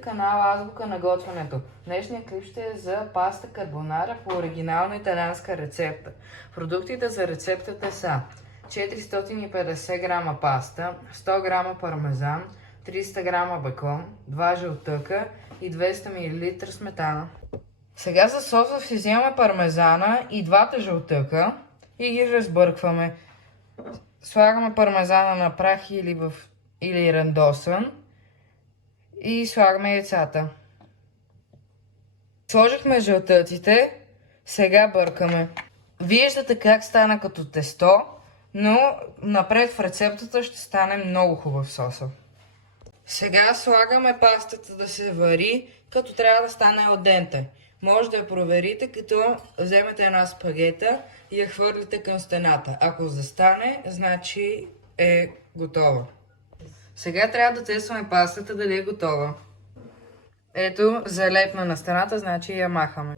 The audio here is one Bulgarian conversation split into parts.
в канала Азбука на готвенето. Днешният клип ще е за паста карбонара по оригинална италианска рецепта. Продуктите за рецептата са 450 грама паста, 100 грама пармезан, 300 грама бекон, 2 жълтъка и 200 мл сметана. Сега за соса си вземаме пармезана и двата жълтъка и ги разбъркваме. Слагаме пармезана на прах или рандосан и слагаме яйцата. Сложихме жълтъците, сега бъркаме. Виждате как стана като тесто, но напред в рецептата ще стане много хубав соса. Сега слагаме пастата да се вари, като трябва да стане ал денте. Може да я проверите, като вземете една спагета и я хвърлите към стената. Ако застане, значи е готова. Сега трябва да тестваме пастата дали е готова. Ето, залепна на стената, значи я махаме.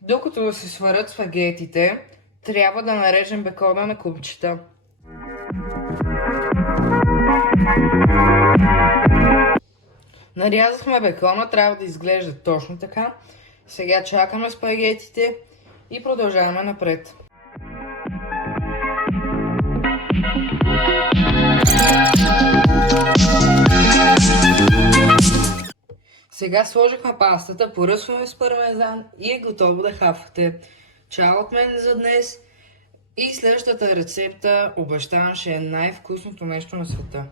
Докато се сварят спагетите, трябва да нарежем бекона на купчета. Нарязахме бекона, трябва да изглежда точно така. Сега чакаме спагетите и продължаваме напред. Сега сложихме пастата, поръсваме с пармезан и е готово да хапвате. Чао от мен за днес и следващата рецепта обещавам ще е най-вкусното нещо на света.